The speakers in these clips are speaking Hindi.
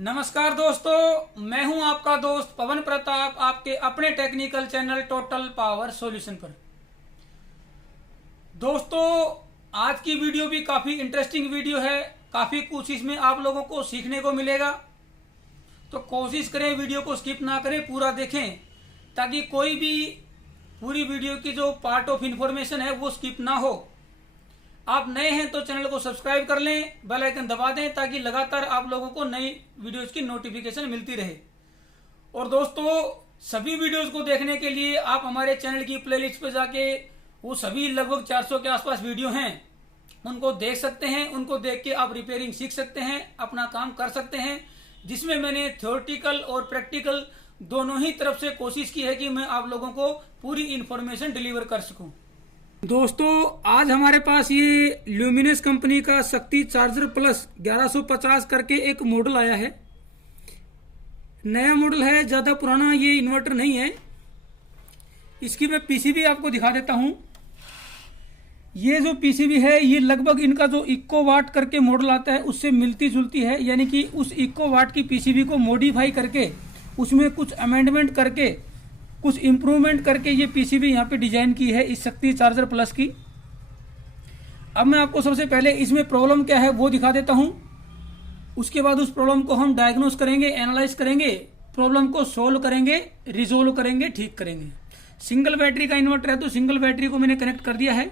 नमस्कार दोस्तों, मैं हूं आपका दोस्त पवन प्रताप आपके अपने technical channel total power solution पर। दोस्तों, आज की वीडियो भी काफ़ी इंटरेस्टिंग वीडियो है। काफ़ी कुछ इसमें आप लोगों को सीखने को मिलेगा, तो कोशिश करें वीडियो को स्किप ना करें, पूरा देखें ताकि कोई भी पूरी वीडियो की जो पार्ट ऑफ इंफॉर्मेशन है वो स्किप ना हो। आप नए हैं तो चैनल को सब्सक्राइब कर लें, बेल आइकन दबा दें ताकि लगातार आप लोगों को नई वीडियोस की नोटिफिकेशन मिलती रहे। और दोस्तों, सभी वीडियोस को देखने के लिए आप हमारे चैनल की प्लेलिस्ट पर जाके वो सभी लगभग 400 के आसपास वीडियो हैं उनको देख सकते हैं। उनको देख के आप रिपेयरिंग सीख सकते हैं, अपना काम कर सकते हैं, जिसमें मैंने थ्योरेटिकल और प्रैक्टिकल दोनों ही तरफ से कोशिश की है कि मैं आप लोगों को पूरी इंफॉर्मेशन डिलीवर कर सकूं। दोस्तों, आज हमारे पास ये ल्यूमिनस कंपनी का शक्ति चार्जर प्लस 1150 करके एक मॉडल आया है। नया मॉडल है, ज़्यादा पुराना ये इन्वर्टर नहीं है। इसकी मैं पीसीबी आपको दिखा देता हूँ। ये जो पीसीबी है ये लगभग इनका जो इको वाट करके मॉडल आता है उससे मिलती जुलती है, यानी कि उस इको वाट की पीसीबी को मॉडिफाई करके उसमें कुछ अमेंडमेंट करके कुछ इम्प्रूवमेंट करके ये पीसीबी यहाँ पे डिजाइन की है इस शक्ति चार्जर प्लस की। अब मैं आपको सबसे पहले इसमें प्रॉब्लम क्या है वो दिखा देता हूँ। उसके बाद उस प्रॉब्लम को हम डायग्नोस करेंगे, एनालाइज करेंगे, प्रॉब्लम को सोल्व करेंगे, रिजोल्व करेंगे, ठीक करेंगे। सिंगल बैटरी का इन्वर्टर है तो सिंगल बैटरी को मैंने कनेक्ट कर दिया है।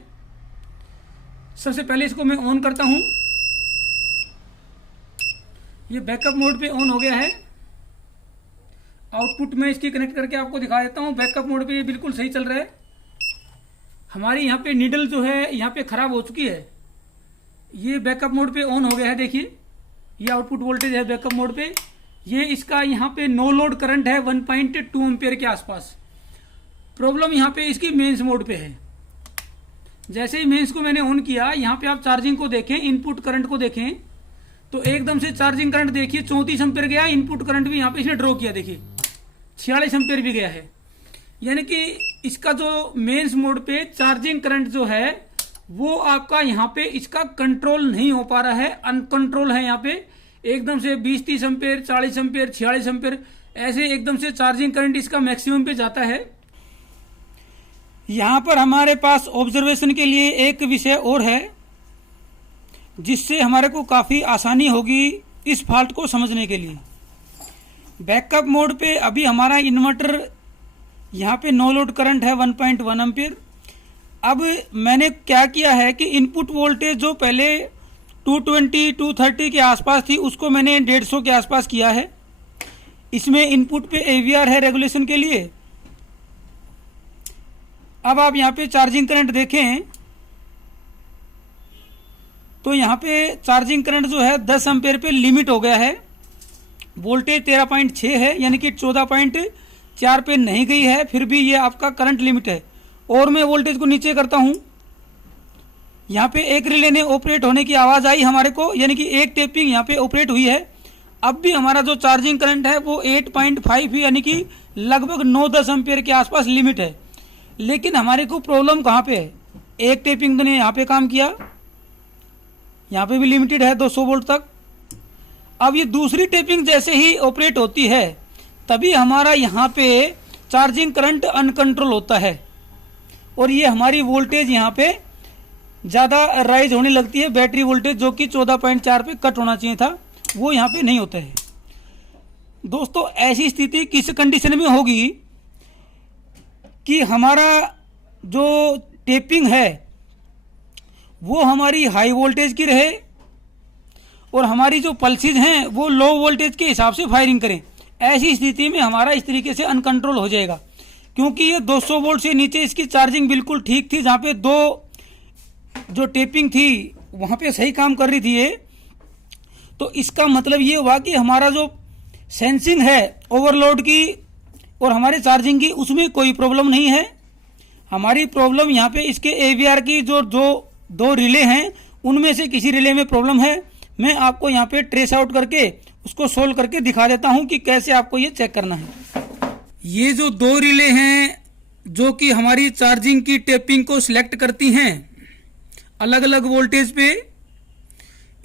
सबसे पहले इसको मैं ऑन करता हूँ। ये बैकअप मोड पे ऑन हो गया है। आउटपुट में इसकी कनेक्ट करके आपको दिखा देता हूँ। बैकअप मोड पे ये बिल्कुल सही चल रहा है। हमारी यहाँ पे नीडल जो है यहाँ पे खराब हो चुकी है। ये बैकअप मोड पे ऑन हो गया है। देखिए, ये आउटपुट वोल्टेज है बैकअप मोड पे। ये इसका यहाँ पे नो लोड करंट है 1.2 एम्पियर के आसपास। प्रॉब्लम यहाँ पे इसकी मेंस मोड पे है। जैसे ही मेंस को मैंने ऑन किया, यहाँ पे आप चार्जिंग को देखें, इनपुट करंट को देखें तो एकदम से चार्जिंग करंट देखिए 34 एम्पियर गया। इनपुट करंट भी यहाँ पे इसने ड्रॉ किया, देखिए 46 एम्पियर भी गया है। यानी कि इसका जो मेंस मोड पे चार्जिंग करंट जो है वो आपका यहाँ पे इसका कंट्रोल नहीं हो पा रहा है, अनकंट्रोल है। यहाँ पे एकदम से 20-30 एम्पियर, 40 एम्पियर, 46 एम्पियर ऐसे एकदम से चार्जिंग करंट इसका मैक्सिमम पे जाता है। यहाँ पर हमारे पास ऑब्जर्वेशन के लिए एक विषय और है जिससे हमारे को काफ़ी आसानी होगी इस फॉल्ट को समझने के लिए। बैकअप मोड पे अभी हमारा इन्वर्टर यहाँ पे नो लोड करंट है 1.1 एम्पियर। अब मैंने क्या किया है कि इनपुट वोल्टेज जो पहले 220-230 के आसपास थी उसको मैंने 150 के आसपास किया है। इसमें इनपुट पे AVR है रेगुलेशन के लिए। अब आप यहाँ पे चार्जिंग करंट देखें तो यहाँ पे चार्जिंग करंट जो है 10 एम्पियर पे लिमिट हो गया है। वोल्टेज 13.6 है, यानी कि 14.4 पे नहीं गई है, फिर भी ये आपका करंट लिमिट है। और मैं वोल्टेज को नीचे करता हूँ। यहाँ पे एक रिले ने ऑपरेट होने की आवाज़ आई हमारे को, यानी कि एक टेपिंग यहाँ पे ऑपरेट हुई है। अब भी हमारा जो चार्जिंग करंट है वो 8.5 यानी कि लगभग 9-10 एम्पियर के आसपास लिमिट है। लेकिन हमारे को प्रॉब्लम कहाँ पे है? एक टेपिंग तो ने यहाँ पे काम किया, यहाँ पे भी लिमिटेड है 200 वोल्ट तक। अब ये दूसरी टेपिंग जैसे ही ऑपरेट होती है तभी हमारा यहाँ पे चार्जिंग करंट अनकंट्रोल होता है और ये हमारी वोल्टेज यहाँ पे ज़्यादा राइज होने लगती है। बैटरी वोल्टेज जो कि 14.4 पे कट होना चाहिए था वो यहाँ पे नहीं होता है। दोस्तों, ऐसी स्थिति किस कंडीशन में होगी कि हमारा जो टेपिंग है वो हमारी हाई वोल्टेज की रहे और हमारी जो पल्सेज हैं वो लो वोल्टेज के हिसाब से फायरिंग करें। ऐसी स्थिति में हमारा इस तरीके से अनकंट्रोल हो जाएगा, क्योंकि ये 200 वोल्ट से नीचे इसकी चार्जिंग बिल्कुल ठीक थी। जहाँ पे दो जो टेपिंग थी वहाँ पे सही काम कर रही थी ये। तो इसका मतलब ये हुआ कि हमारा जो सेंसिंग है ओवरलोड की और हमारे चार्जिंग की उसमें कोई प्रॉब्लम नहीं है। हमारी प्रॉब्लम यहाँ पे इसके AVR की जो दो रिले हैं उनमें से किसी रिले में प्रॉब्लम है। मैं आपको यहाँ पे ट्रेस आउट करके उसको सोल्व करके दिखा देता हूँ कि कैसे आपको ये चेक करना है। ये जो दो रिले हैं जो कि हमारी चार्जिंग की टेपिंग को सिलेक्ट करती हैं अलग अलग वोल्टेज पे,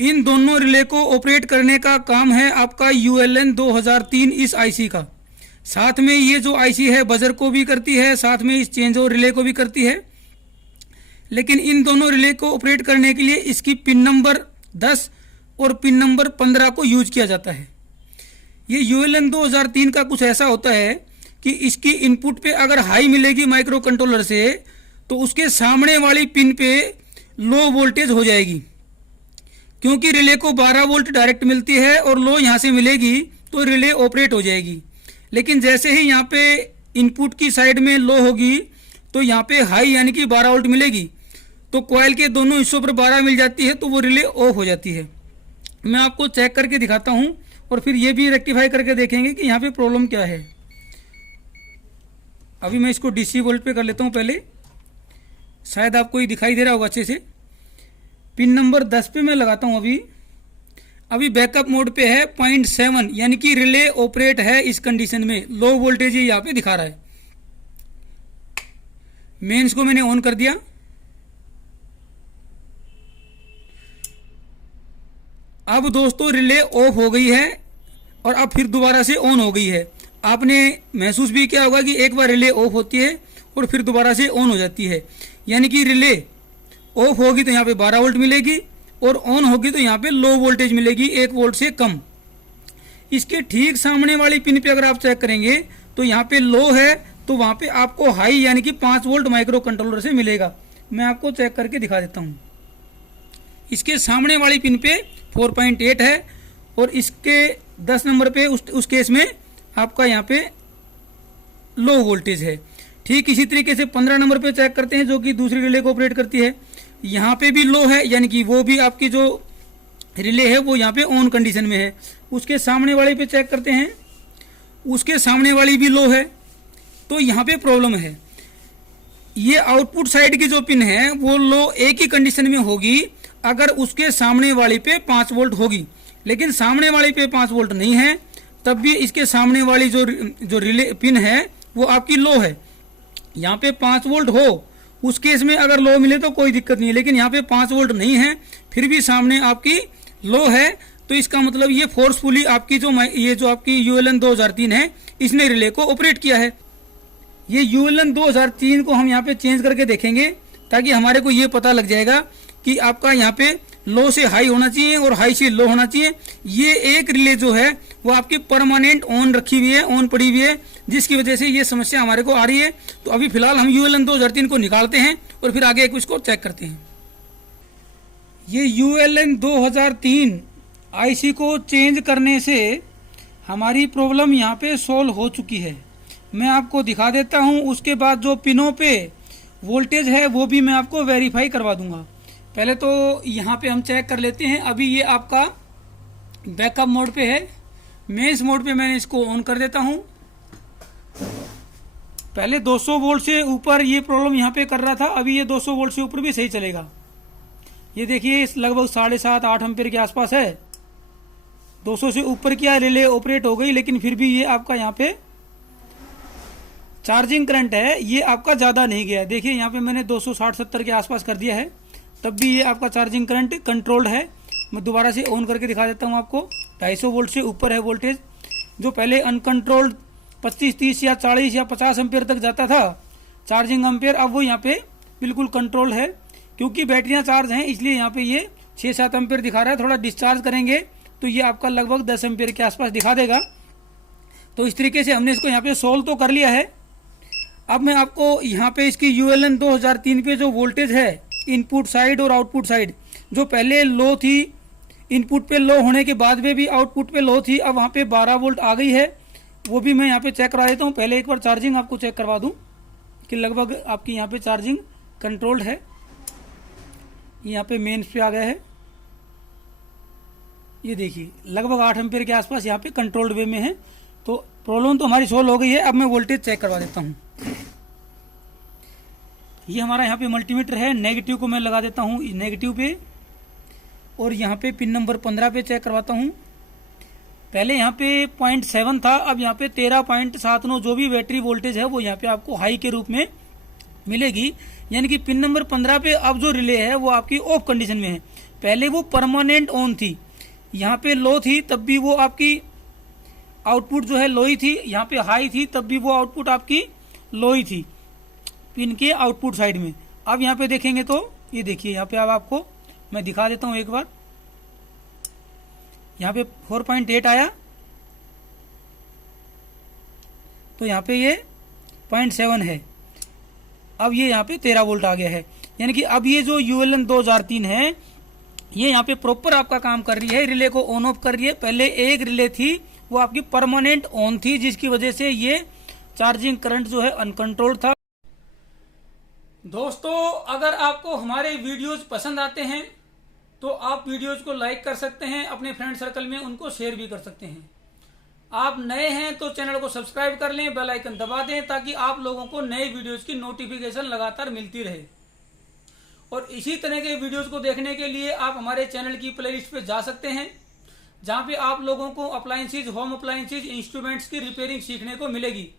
इन दोनों रिले को ऑपरेट करने का काम है आपका ULN 2003 इस आईसी का। साथ में ये जो आईसी है बजर को भी करती है, साथ में इस चेंज ओवर रिले को भी करती है। लेकिन इन दोनों रिले को ऑपरेट करने के लिए इसकी पिन नंबर 10 और पिन नंबर 15 को यूज किया जाता है। ये ULN 2003 का कुछ ऐसा होता है कि इसकी इनपुट पे अगर हाई मिलेगी माइक्रो कंट्रोलर से तो उसके सामने वाली पिन पे लो वोल्टेज हो जाएगी, क्योंकि रिले को 12 वोल्ट डायरेक्ट मिलती है और लो यहाँ से मिलेगी तो रिले ऑपरेट हो जाएगी। लेकिन जैसे ही यहाँ पे इनपुट की साइड में लो होगी तो यहाँ पे हाई यानी कि 12 वोल्ट मिलेगी, तो कॉइल के दोनों हिस्सों पर 12 मिल जाती है तो वो रिले ऑफ हो जाती है। मैं आपको चेक करके दिखाता हूँ और फिर ये भी रेक्टिफाई करके देखेंगे कि यहाँ पे प्रॉब्लम क्या है। अभी मैं इसको DC वोल्ट पे कर लेता हूँ पहले, शायद आपको ये दिखाई दे रहा होगा अच्छे से। पिन नंबर 10 पे मैं लगाता हूँ। अभी बैकअप मोड पे है 0.7 यानी कि रिले ऑपरेट है इस कंडीशन में, लो वोल्टेज यहाँ पे दिखा रहा है। मेंस को मैंने ऑन कर दिया। अब दोस्तों रिले ऑफ हो गई है और अब फिर दोबारा से ऑन हो गई है। आपने महसूस भी किया होगा कि एक बार रिले ऑफ होती है और फिर दोबारा से ऑन हो जाती है, यानी कि रिले ऑफ होगी तो यहाँ पे 12 वोल्ट मिलेगी और ऑन होगी तो यहाँ पे लो वोल्टेज मिलेगी 1 वोल्ट से कम। इसके ठीक सामने वाली पिन पे अगर आप चेक करेंगे तो यहाँ पे लो है तो वहाँ पे आपको हाई यानी कि 5 वोल्ट माइक्रो कंट्रोलर से मिलेगा। मैं आपको चेक करके दिखा देता हूँ। इसके सामने वाली पिन पे 4.8 है और इसके 10 नंबर पे उस केस में आपका यहाँ पे लो वोल्टेज है। ठीक इसी तरीके से 15 नंबर पे चेक करते हैं जो कि दूसरी रिले को ऑपरेट करती है। यहाँ पे भी लो है यानी कि वो भी आपकी जो रिले है वो यहाँ पे ऑन कंडीशन में है। उसके सामने वाले पे चेक करते हैं, उसके सामने वाली भी लो है, तो यहाँ पे प्रॉब्लम है। ये आउटपुट साइड की जो पिन है वो लो एक ही कंडीशन में होगी अगर उसके सामने वाली पे 5 वोल्ट होगी, लेकिन सामने वाली पे 5 वोल्ट नहीं है तब भी इसके सामने वाली जो रिले पिन है वो आपकी लो है। यहाँ पे 5 वोल्ट हो उस केस में अगर लो मिले तो कोई दिक्कत नहीं है, लेकिन यहाँ पे 5 वोल्ट नहीं है फिर भी सामने आपकी लो है, तो इसका मतलब ये फोर्सफुली आपकी ये जो आपकी ULN 2003 है इसने रिले को ऑपरेट किया है। ये ULN 2003 को हम यहाँ पे चेंज करके देखेंगे ताकि हमारे को ये पता लग जाएगा कि आपका यहाँ पे लो से हाई होना चाहिए और हाई से लो होना चाहिए। ये एक रिले जो है वो आपकी परमानेंट ऑन रखी हुई है, ऑन पड़ी हुई है, जिसकी वजह से ये समस्या हमारे को आ रही है। तो अभी फिलहाल हम ULN 2003 को निकालते हैं और फिर आगे इसको चेक करते हैं। ये ULN 2003 आईसी को चेंज करने से हमारी प्रॉब्लम यहाँ पे सोल्व हो चुकी है। मैं आपको दिखा देता हूँ, उसके बाद जो पिनों पे वोल्टेज है वो भी मैं आपको वेरीफाई करवा दूंगा। पहले तो यहाँ पे हम चेक कर लेते हैं। अभी ये आपका बैकअप मोड पे है, मेंस मोड पे मैंने इसको ऑन कर देता हूँ। पहले 200 वोल्ट से ऊपर ये प्रॉब्लम यहाँ पे कर रहा था, अभी ये 200 वोल्ट से ऊपर भी सही चलेगा। ये देखिए लगभग 7.5-8 एम्पीयर के आसपास है। 200 से ऊपर किया रिले ऑपरेट हो गई, लेकिन फिर भी ये आपका यहाँ पे चार्जिंग करंट है ये आपका ज़्यादा नहीं गया। देखिए यहाँ पे मैंने 260-70 के आसपास कर दिया है, तब भी ये आपका चार्जिंग करंट कंट्रोल्ड है। मैं दोबारा से ऑन करके दिखा देता हूँ आपको। 250 वोल्ट से ऊपर है वोल्टेज, जो पहले अनकंट्रोल्ड 25-30 या 40 या 50 एम्पेयर तक जाता था चार्जिंग एम्पेयर, अब वो यहाँ पे बिल्कुल कंट्रोल है। क्योंकि बैटरियाँ चार्ज हैं इसलिए यहाँ पे ये 6-7 एम्पेयर दिखा रहा है। थोड़ा डिस्चार्ज करेंगे तो ये आपका लगभग 10 एम्पेयर के आसपास दिखा देगा। तो इस तरीके से हमने इसको यहाँ पे सोल्व तो कर लिया है। अब मैं आपको यहाँ पे इसकी ULN 2003 पे जो वोल्टेज है इनपुट साइड और आउटपुट साइड, जो पहले लो थी, इनपुट पे लो होने के बाद में भी आउटपुट पे लो थी, अब वहाँ पे 12 वोल्ट आ गई है, वो भी मैं यहाँ पे चेक करवा देता हूँ। पहले एक बार चार्जिंग आपको चेक करवा दूँ कि लगभग आपकी यहाँ पे चार्जिंग कंट्रोल्ड है। यहाँ पे मेन्स पे आ गया है, ये देखिए लगभग 8 एम्पीयर के आसपास यहाँ पे कंट्रोल्ड वे में है। तो प्रॉब्लम तो हमारी सोल्व हो गई है। अब मैं वोल्टेज चेक करवा देता हूँ। ये हमारा यहाँ पे मल्टीमीटर है, नेगेटिव को मैं लगा देता हूँ नेगेटिव पे, और यहाँ पे पिन नंबर 15 पे चेक करवाता हूँ। पहले यहाँ पे 0.7 था, अब यहाँ पे 13.79 जो भी बैटरी वोल्टेज है वो यहाँ पे आपको हाई के रूप में मिलेगी। यानी कि पिन नंबर 15 पे अब जो रिले है वो आपकी ऑफ कंडीशन में है। पहले वो परमानेंट ऑन थी, यहाँ पे लो थी तब भी वो आपकी आउटपुट जो है लो ही थी, यहाँ पे हाई थी तब भी वो आउटपुट आपकी लो ही थी पिन के आउटपुट साइड में। अब यहाँ पे देखेंगे तो ये देखिए यहाँ पे अब आपको मैं दिखा देता हूँ एक बार। यहाँ पे 4.8 आया तो यहाँ पे ये 0.7 है। अब ये यहाँ पे 13 वोल्ट आ गया है, यानी कि अब ये जो ULN 2003 है ये यहाँ पे प्रॉपर आपका काम कर रही है, रिले को ऑन ऑफ कर रही है। पहले एक रिले थी वो आपकी परमानेंट ऑन थी, जिसकी वजह से ये चार्जिंग करंट जो है अनकंट्रोल्ड था। दोस्तों अगर आपको हमारे वीडियोज पसंद आते हैं तो आप वीडियोज को लाइक कर सकते हैं, अपने फ्रेंड सर्कल में उनको शेयर भी कर सकते हैं। आप नए हैं तो चैनल को सब्सक्राइब कर लें, बेल आइकन दबा दें ताकि आप लोगों को नए वीडियोज की नोटिफिकेशन लगातार मिलती रहे। और इसी तरह के वीडियोज को देखने के लिए आप हमारे चैनल की प्लेलिस्ट पे जा सकते हैं, जहां पे आप लोगों को अप्लायंसेज, होम अप्लायंसेज, इंस्ट्रूमेंट्स की रिपेयरिंग सीखने को मिलेगी।